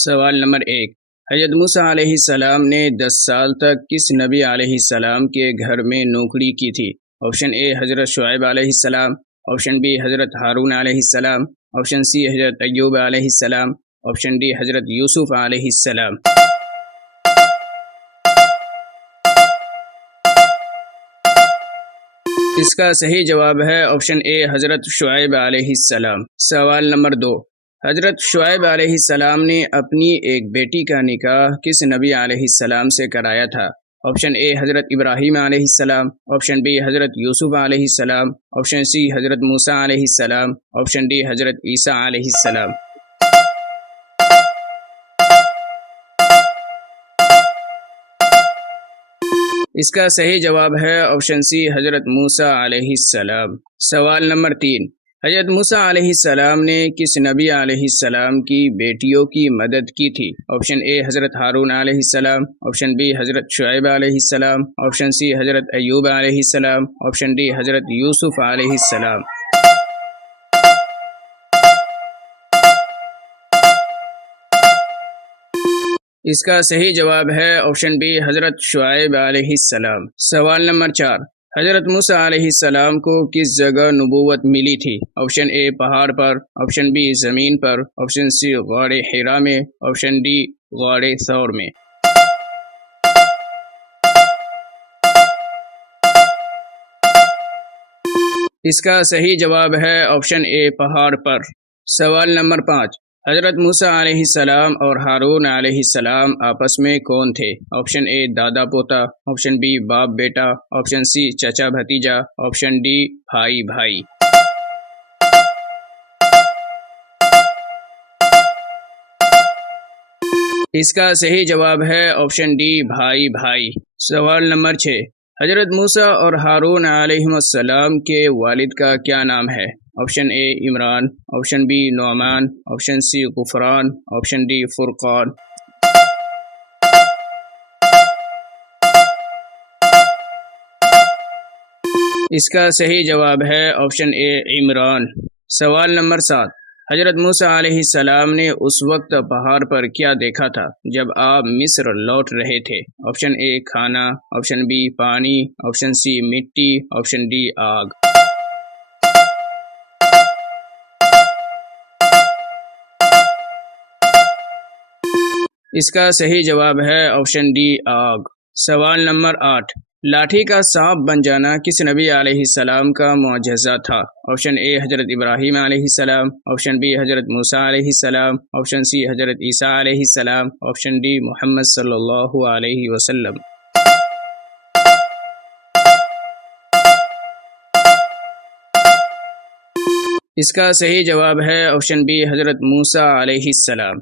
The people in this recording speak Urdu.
سوال نمبر 1، حضرت موسیٰ علیہ السلام نے 10 سال تک کس نبی علیہ السلام کے گھر میں نوکری کی تھی؟ آپشن اے حضرت شعیب علیہ السلام، آپشن بی حضرت ہارون علیہ السلام، آپشن سی حضرت ایوب علیہ السلام، آپشن ڈی حضرت یوسف علیہ السلام۔ اس کا صحیح جواب ہے آپشن اے حضرت شعیب علیہ السلام۔ سوال نمبر 2، حضرت شعیب علیہ السلام نے اپنی ایک بیٹی کا نکاح کس نبی علیہ السلام سے کرایا تھا؟ آپشن اے حضرت ابراہیم علیہ السلام، آپشن بی حضرت یوسف علیہ السلام، آپشن سی حضرت موسیٰ علیہ السلام، آپشن ڈی حضرت عیسیٰ علیہ السلام۔ اس کا صحیح جواب ہے آپشن سی حضرت موسیٰ علیہ السلام۔ سوال نمبر 3، حضرت موسیٰ علیہ السلام نے کس نبی علیہ السلام کی بیٹیوں کی مدد کی تھی؟ آپشن اے حضرت ہارون علیہ السلام، آپشن بی حضرت شعیب علیہ السلام، آپشن سی حضرت ایوب علیہ السلام، آپشن ڈی حضرت یوسف علیہ السلام۔ اس کا صحیح جواب ہے آپشن بی حضرت شعیب علیہ السلام۔ سوال نمبر 4، حضرت موسیٰ علیہ السلام کو کس جگہ نبوت ملی تھی؟ آپشن اے پہاڑ پر، آپشن بی زمین پر، آپشن سی غار حرا میں، آپشن ڈی غار ثور میں۔ اس کا صحیح جواب ہے آپشن اے پہاڑ پر۔ سوال نمبر 5، حضرت موسیٰ علیہ السلام اور ہارون علیہ السلام آپس میں کون تھے؟ آپشن اے دادا پوتا، آپشن بی باپ بیٹا، آپشن سی چچا بھتیجا، آپشن ڈی بھائی بھائی۔ اس کا صحیح جواب ہے آپشن ڈی بھائی بھائی۔ سوال نمبر 6، حضرت موسیٰ اور ہارون علیہ السلام کے والد کا کیا نام ہے؟ Option A Imran, option B Noman, option C Ghufran, option D Furqan. اس کا صحیح جواب ہے آپشن اے عمران۔ سوال نمبر 7، حضرت موسیٰ علیہ السلام نے اس وقت پہاڑ پر کیا دیکھا تھا جب آپ مصر لوٹ رہے تھے؟ آپشن اے کھانا، آپشن بی پانی، آپشن سی مٹی، آپشن ڈی آگ۔ اس کا صحیح جواب ہے آپشن ڈی آگ۔ سوال نمبر 8، لاٹھی کا سانپ بن جانا کس نبی علیہ السلام کا معجزہ تھا؟ آپشن اے حضرت ابراہیم علیہ السلام، آپشن بی حضرت موسیٰ علیہ السلام، آپشن سی حضرت عیسیٰ علیہ السلام، آپشن ڈی محمد صلی اللہ علیہ وسلم۔ اس کا صحیح جواب ہے آپشن بی حضرت موسیٰ علیہ السلام۔